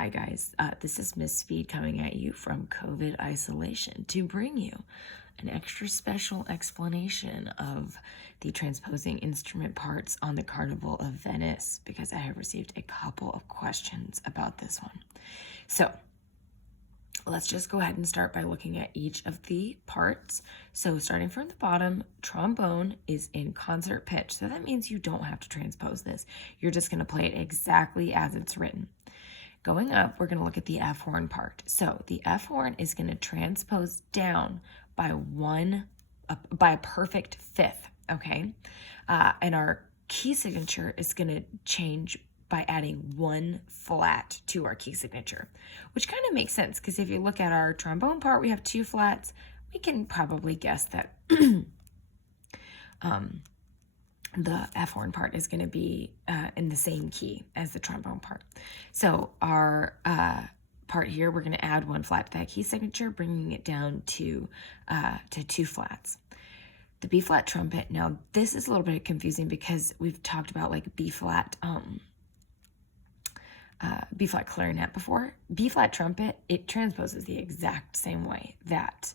Hi guys, this is Miss Feed coming at you from COVID isolation to bring you an extra special explanation of the transposing instrument parts on the Carnival of Venice because I have received a couple of questions about this one. So let's just go ahead and start by looking at each of the parts. So starting from the bottom, trombone is in concert pitch. So that means you don't have to transpose this. You're just going to play it exactly as it's written. Going up, we're going to look at the F horn part. So the F horn is going to transpose down by a perfect fifth, okay? And our key signature is going to change by adding one flat to our key signature, which kind of makes sense because if you look at our trombone part, we have two flats. We can probably guess that the F horn part is going to be in the same key as the trombone part. So our part here, we're going to add one flat to that key signature, bringing it down to two flats. The B flat trumpet, now this is a little bit confusing because we've talked about like B flat clarinet before. B flat trumpet, it transposes the exact same way that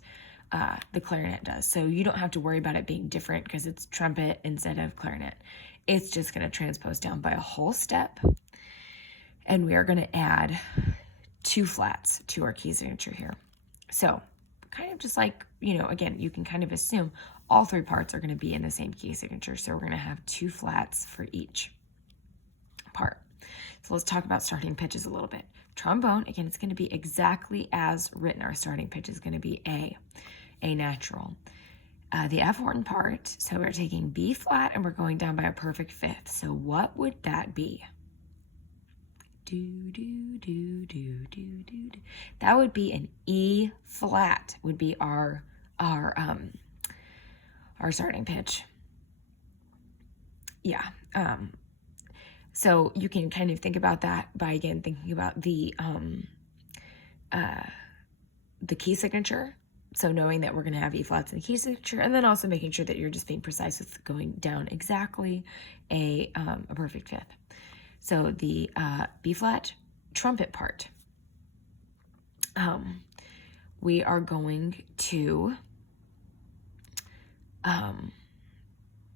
the clarinet does. So you don't have to worry about it being different because it's trumpet instead of clarinet. It's just going to transpose down by a whole step. And we are going to add two flats to our key signature here. So kind of just like, again, you can kind of assume all three parts are going to be in the same key signature. So we're going to have two flats for each part. So let's talk about starting pitches a little bit. Trombone, again, it's going to be exactly as written. Our starting pitch is going to be A natural. The F horn part, so we're taking B flat and we're going down by a perfect fifth. So what would that be? Do, do, do, do, do, do, do. That would be an E flat, would be our starting pitch. Yeah. So you can kind of think about that by, again, thinking about the key signature. So knowing that we're going to have E flats in the key signature, and then also making sure that you're just being precise with going down exactly a perfect fifth. So the B flat trumpet part, we are going to,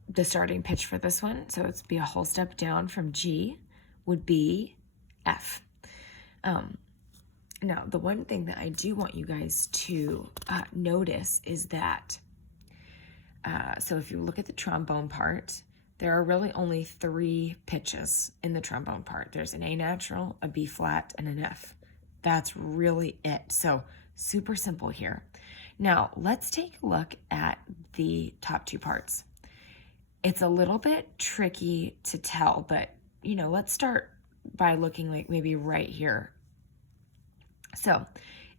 the starting pitch for this one, so it's be a whole step down from G, would be F. Now, the one thing that I do want you guys to notice is that, so if you look at the trombone part, there are really only three pitches in the trombone part. There's an A natural, a B flat, and an F. That's really it. So super simple here. Now, let's take a look at the top two parts. It's a little bit tricky to tell, but, let's start by looking like maybe right here. So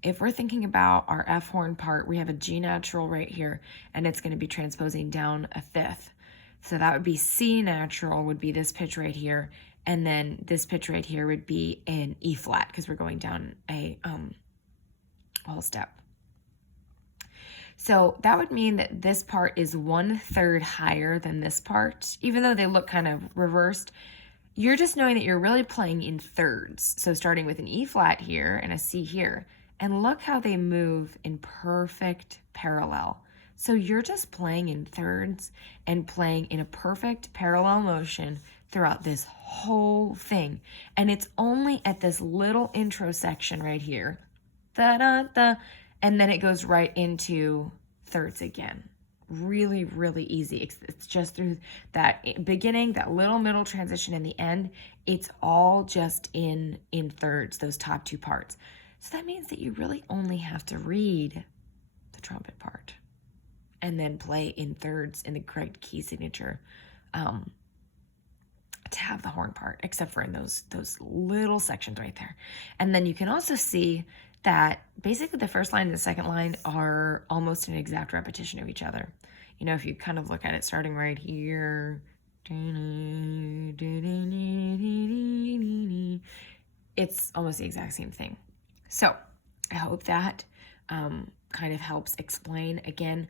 if we're thinking about our F horn part, we have a G natural right here, and it's going to be transposing down a fifth. So that would be C natural would be this pitch right here, and then this pitch right here would be an E flat because we're going down a whole step. So that would mean that this part is 1/3 higher than this part, even though they look kind of reversed. You're just knowing that you're really playing in thirds. So starting with an E flat here and a C here, and look how they move in perfect parallel. So you're just playing in thirds and playing in a perfect parallel motion throughout this whole thing. And it's only at this little intro section right here, da-da-da, and then it goes right into thirds again. Really, really easy. It's just through that beginning, that little middle transition in the end, it's all just in thirds, those top two parts. So that means that you really only have to read the trumpet part and then play in thirds in the correct key signature to have the horn part, except for in those little sections right there. And then you can also see that basically the first line and the second line are almost an exact repetition of each other. If you kind of look at it starting right here, it's almost the exact same thing. So I hope that kind of helps explain. Again,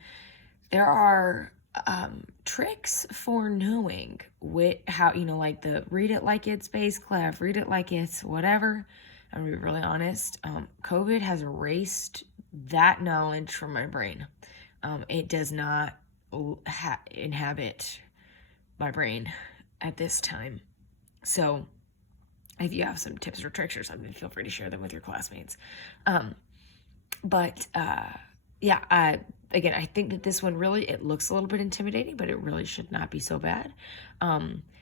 there are tricks for knowing how, like the read it like it's bass clef, read it like it's whatever. I'm gonna be really honest. COVID has erased that knowledge from my brain. It does not inhabit my brain at this time. So if you have some tips or tricks or something, feel free to share them with your classmates. Yeah, again, I think that this one really, it looks a little bit intimidating, but it really should not be so bad.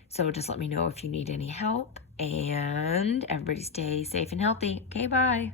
So just let me know if you need any help, and everybody stay safe and healthy. Okay, bye.